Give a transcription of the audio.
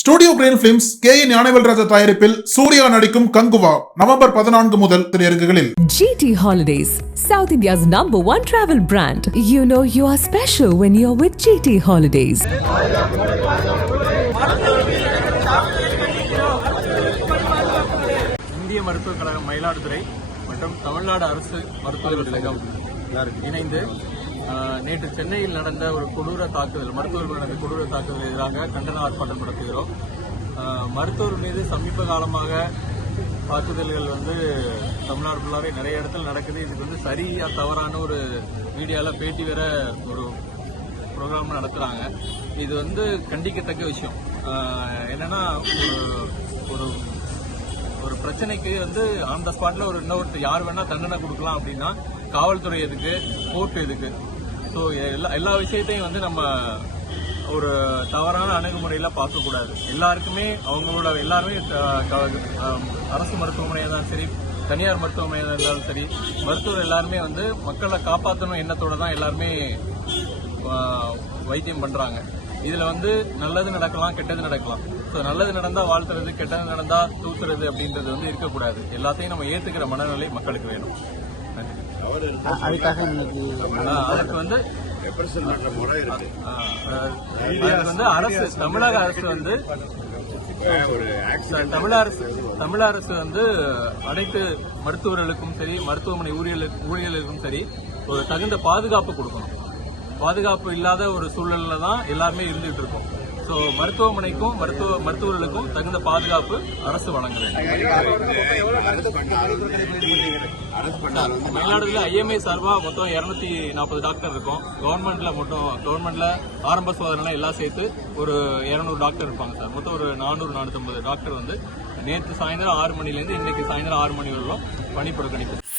Studio Green Films K N Gnanavel Raja தயாரிப்பில் சூர்யா நடிக்கும் Kanguva November பதினான்கு முதல் திரையரங்குகளில் GT Holidays, South India's number one travel brand. You know you are special when you're with GT Holidays. இந்திய மருத்துவக் கழகம் மயிலாடுதுறை மற்றும் தமிழ்நாடு அரசு மருத்துவக் கழகம் இணைந்து நேற்று சென்னையில் நடந்த ஒரு கொடூர தாக்குதல் மருத்துவர்கள் நடந்த கொடூர தாக்குதல் எதிராக கண்டன ஆர்ப்பாட்டம் நடத்துகிறோம். மருத்துவர் மீது சமீப காலமாக தாக்குதல்கள் வந்து தமிழ்நாடு ஃபுல்லாகவே நிறைய இடத்துல நடக்குது. இதுக்கு வந்து சரியா தவறான ஒரு மீடியாவில் பேட்டி வேற ஒரு ப்ரோக்ராம் நடத்துகிறாங்க இது வந்து கண்டிக்கத்தக்க விஷயம். என்னென்னா என்னன்னா ஒரு ஒரு பிரச்சனைக்கு வந்து ஆன் த ஸ்பாட்ல ஒரு இன்னொருத்தர் யார் வேணா தண்டனை கொடுக்கலாம் அப்படின்னா காவல்துறை எதுக்கு கோர்ட் எதுக்கு? ஸோ எல்லா எல்லா விஷயத்தையும் வந்து நம்ம ஒரு தவறான அணுகுமுறையில் பார்க்கக்கூடாது. எல்லாருக்குமே அவங்களோட எல்லாருமே க- அரசு மருத்துவமனையாக தான் சரி தனியார் மருத்துவமனையாக இருந்தாலும் சரி மருத்துவர் எல்லாருமே வந்து மக்களை காப்பாற்றணும் எண்ணத்தோடு தான் எல்லாருமே வைத்தியம் பண்ணுறாங்க இதுல வந்து நல்லது நடக்கலாம் கெட்டது நடக்கலாம். ஸோ நல்லது நடந்தா வாழ்த்துறது கெட்டது நடந்தா தூக்குறது அப்படின்றது வந்து இருக்கக்கூடாது. எல்லாத்தையும் நம்ம ஏத்துக்கிற மனநிலை மக்களுக்கு வேணும். அதுக்காக அதுக்கு வந்து வந்து அரசு தமிழக அரசு வந்து தமிழ் அரசு தமிழ் அரசு வந்து அனைத்து மருத்துவர்களுக்கும் சரி மருத்துவமனை ஊழியர்களுக்கு ஊழியர்களுக்கும் சரி ஒரு தகுந்த பாதுகாப்பு கொடுக்கணும். பாதுகாப்பு இல்லாத ஒரு சூழல்ல தான் எல்லாருமே இருந்துகிட்டு இருக்கோம். ஸோ மருத்துவமனைக்கும் மருத்துவ மருத்துவர்களுக்கும் தகுந்த பாதுகாப்பு அரசு வழங்க வேண்டும் மயிலாடுதுறையில ஐஎம்ஏ சார்பாக மொத்தம் இரநூத்தி நாற்பது டாக்டர் இருக்கும். கவர்மெண்ட்ல மொத்தம் கவர்மெண்ட்ல ஆரம்ப சோதனை எல்லாம் சேர்த்து ஒரு இரநூறு டாக்டர் இருப்பாங்க சார். மொத்தம் ஒரு நானூறு நானூற்றம்பது டாக்டர் வந்து நேற்று சாயந்தரம் ஆறு மணிலேருந்து இன்னைக்கு சாயந்தரம் ஆறு மணி வரலும் பணி புறக்கணிப்பு